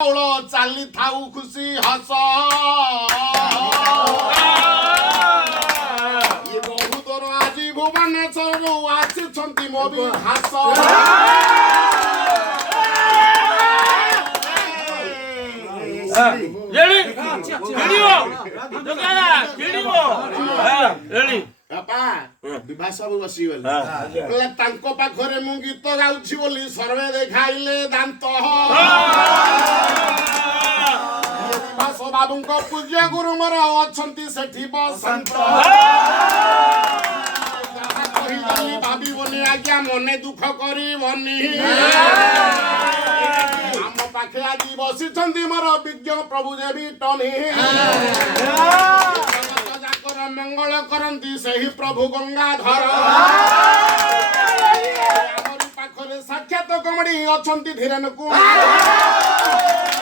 ଚାଲି ଥାଉ ଖୁସି ହସ ଇଏ ବହୁତର ଆଜି ଭୁବନେଶ୍ୱରରୁ ଆସିଛନ୍ତି ମୋ ବି ଘାସ ବାପା ବିଭା ସବୁ ବସିଗଲେ ତାଙ୍କ ପାଖରେ ମୁଁ ଗୀତ ଗାଉଛି ବୋଲି ସର୍ବେ ଦେଖାଇଲେ ଦାନ୍ତ ବିଭାସ ବାବୁଙ୍କ ପୂଜ୍ୟ ଗୁରୁ ମୋର ଅଛନ୍ତି ସେଠି ବସନ୍ତ ଯାହା କହିଲି ଭାବିବନି ଆଜ୍ଞା ମନେ ଦୁଃଖ କରିବନି ଆମ ପାଖେ ଆଜି ବସିଛନ୍ତି ମୋର ବିଜ୍ଞ ପ୍ରଭୁ ଦେବୀ ଟନି ମଙ୍ଗଳ କରନ୍ତି ସେହି ପ୍ରଭୁ ଗଙ୍ଗାଧର ଆମରି ପାଖରେ ସାକ୍ଷାତ କମଡ଼ି ଅଛନ୍ତି ଧୀରେନ କୁମାର